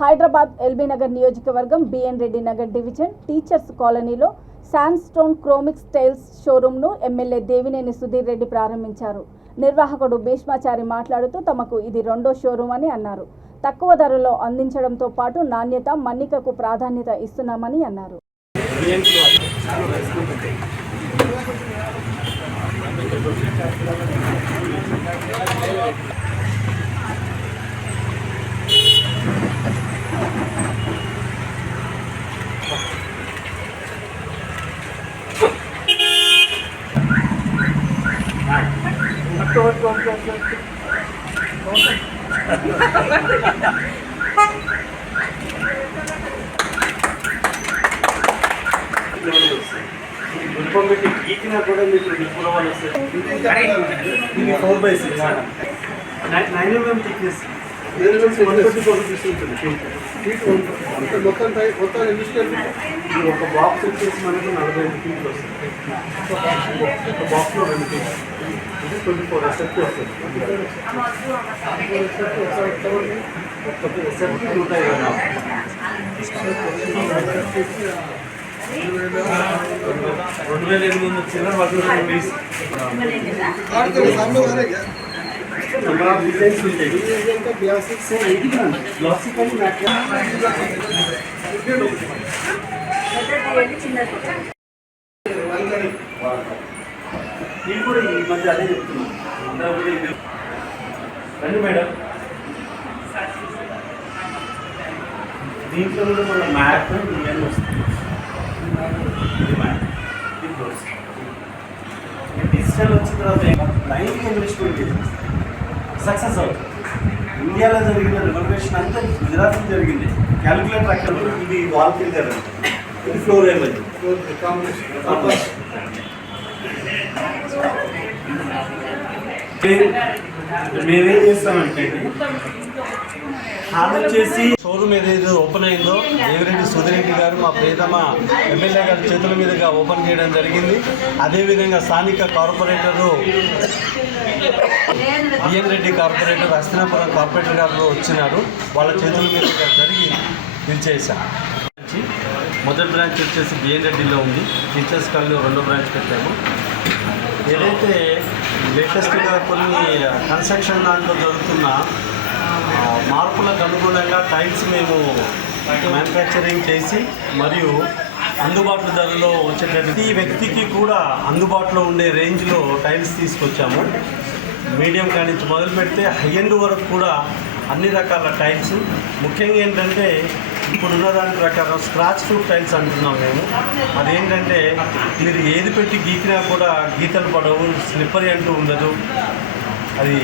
హైదరాబాద్ ఎల్బీ నగర్ నియోజకవర్గం BN Reddy Nagar division teachers కాలనీలో sandstone cromix tiles షోరూమ్ను ఎమ్మెల్యే దేవినేని సుధీర్ రెడ్డి ప్రారంభించారు. నిర్వాహకుడు భీష్మాచారి మాట్లాడుతూ తమకు ఇది రెండో షోరూమ్ అని అన్నారు. తక్కువ ధరలో అందించడంతో పాటు నాణ్యత, మన్నికకు ప్రాధాన్యత ఇస్తున్నామని అన్నారు. గీకినా కూడా మీకు డిప్లొమాలు వస్తాయి. ఇది 4/6 9mm థిక్నెస్. ఒక బాక్స్ వచ్చేసి మనకు 45 ఫీట్లు వస్తుంది. ఒక బాక్స్లో 2 ఫీట్లు ఇది 24 ఎస్ఎఫ్టీ వస్తుంది. ఎస్ఎఫ్టీ 2008 చిన్న नंबर ऑफ डिजाइन्स ఉంటాయి. ఇది గ్లాసీ కానీ ఇది కూడా ఈ మధ్య అదే చెప్తున్నాను. రండి మేడం. దీంట్లో కూడా మన మ్యాప్ డిజైన్ వస్తుంది. డిజిటల్ వచ్చిన తర్వాత లైన్ ఇన్వెస్ట్మెంట్ సక్సెస్ అవుతుంది. ఇండియాలో జరిగిన రెవల్యూషన్ అంతా గుజరాత్లో జరిగింది. క్యాలిక్యులేటర్ అక్కడ ఇది వాల్ ఫిల్టర్, ఇది ఫ్లోర్ ఏమైంది మేమేం చేస్తామంటే హాల్ వచ్చేసి షోరూమ్ ఏదైతే ఓపెన్ అయిందో దేవిరెడ్డి సుధిరెడ్డి గారు మా ప్రియతమ ఎమ్మెల్యే గారి చేతుల మీదుగా ఓపెన్ చేయడం జరిగింది. అదేవిధంగా స్థానిక corporator BN Reddy corporator, Hastinapuram corporator గారు వచ్చినారు. వాళ్ళ చేతుల మీదుగా జరిగి పిలిచేసాం. మొదటి బ్రాంచ్ వచ్చేసి బిఎన్ రెడ్డిలో ఉంది. టీచర్స్ కాలనీలో రెండో బ్రాంచ్ పెట్టాము. ఏదైతే లేటెస్ట్గా కొన్ని కన్స్ట్రక్షన్ దాంట్లో జరుగుతున్న మార్పులకు అనుగుణంగా టైల్స్ మేము మ్యానుఫ్యాక్చరింగ్ చేసి మరియు అందుబాటులో ధరలో వచ్చేటటువంటి ఈ వ్యక్తికి కూడా అందుబాటులో ఉండే రేంజ్లో టైల్స్ తీసుకొచ్చాము. మీడియం కాడి నుంచి మొదలు పెడితే హై ఎండ్ వరకు కూడా అన్ని రకాల టైల్స్. ముఖ్యంగా ఏంటంటే ఇప్పుడున్న దాని ప్రకారం స్క్రాచ్ ప్రూఫ్ టైల్స్ అంటున్నాం మేము. అదేంటంటే మీరు ఏది పెట్టి గీకినా కూడా గీతలు పడవు, స్లిప్పరీ అంటూ ఉండదు. అది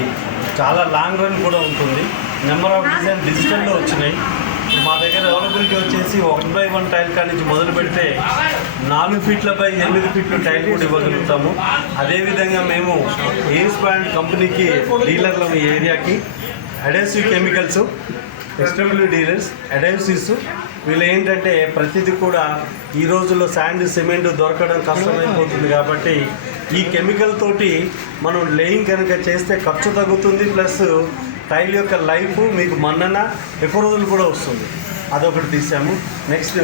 చాలా లాంగ్ రన్ కూడా ఉంటుంది. నెంబర్ ఆఫ్ డిజైన్ డిజిటల్లో వచ్చినాయి. మా దగ్గర అవైలబిలిటీ వచ్చేసి 1/1 టైల్ కాడి నుంచి మొదలు పెడితే 4 ఫీట్ల బై 8 ఫీట్ల టైల్ కూడా ఇవ్వగలుగుతాము. అదేవిధంగా మేము ఎయిమ్స్ బ్రాండ్ కంపెనీకి డీలర్లు ఈ ఏరియాకి adhesive chemicals, SW dealers, adhesives. వీళ్ళు ఏంటంటే ప్రతిదీ కూడా ఈ రోజుల్లో శాండ్, సిమెంట్ దొరకడం కష్టమైపోతుంది కాబట్టి ఈ కెమికల్ తోటి మనం లేయింగ్ కనుక చేస్తే ఖర్చు తగ్గుతుంది. ప్లస్ టైల్ యొక్క లైఫ్ మీకు మన్నన ఎక్కువ రోజులు కూడా వస్తుంది. అదొకటి తీసాము. నెక్స్ట్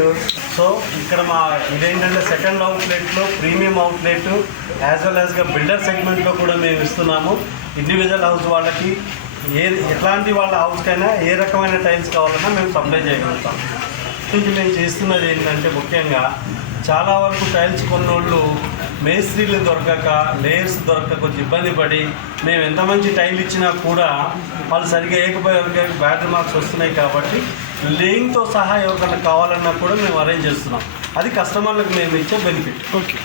ఇక్కడ మా ఇదేంటంటే సెకండ్ అవుట్లెట్లో ప్రీమియం అవుట్లెట్ యాజ్ వెల్ యాజ్గా బిల్డర్ సెగ్మెంట్లో కూడా మేము ఇస్తున్నాము. ఇండివిజువల్ హౌస్ వాళ్ళకి ఎట్లాంటి వాళ్ళ హౌస్కైనా ఏ రకమైన టైల్స్ కావాలన్నా మేము సప్లై చేయగలుగుతాం. నుంచి మేము చేస్తున్నది ఏంటంటే ముఖ్యంగా చాలా వరకు టైల్స్ కొన్నోళ్ళు మేస్త్రీలు దొరకక, లేయర్స్ దొరకక కొంచెం ఇబ్బంది పడి మేము ఎంత మంచి టైల్ ఇచ్చినా కూడా వాళ్ళు సరిగ్గా ఏకపోయే బ్యాటరీ మార్క్స్ వస్తున్నాయి. కాబట్టి లేయింగ్తో సహా ఎవరికైనా కావాలన్నా కూడా మేము అరేంజ్ చేస్తున్నాం. అది కస్టమర్లకు మేము ఇచ్చే బెనిఫిట్. ఓకే.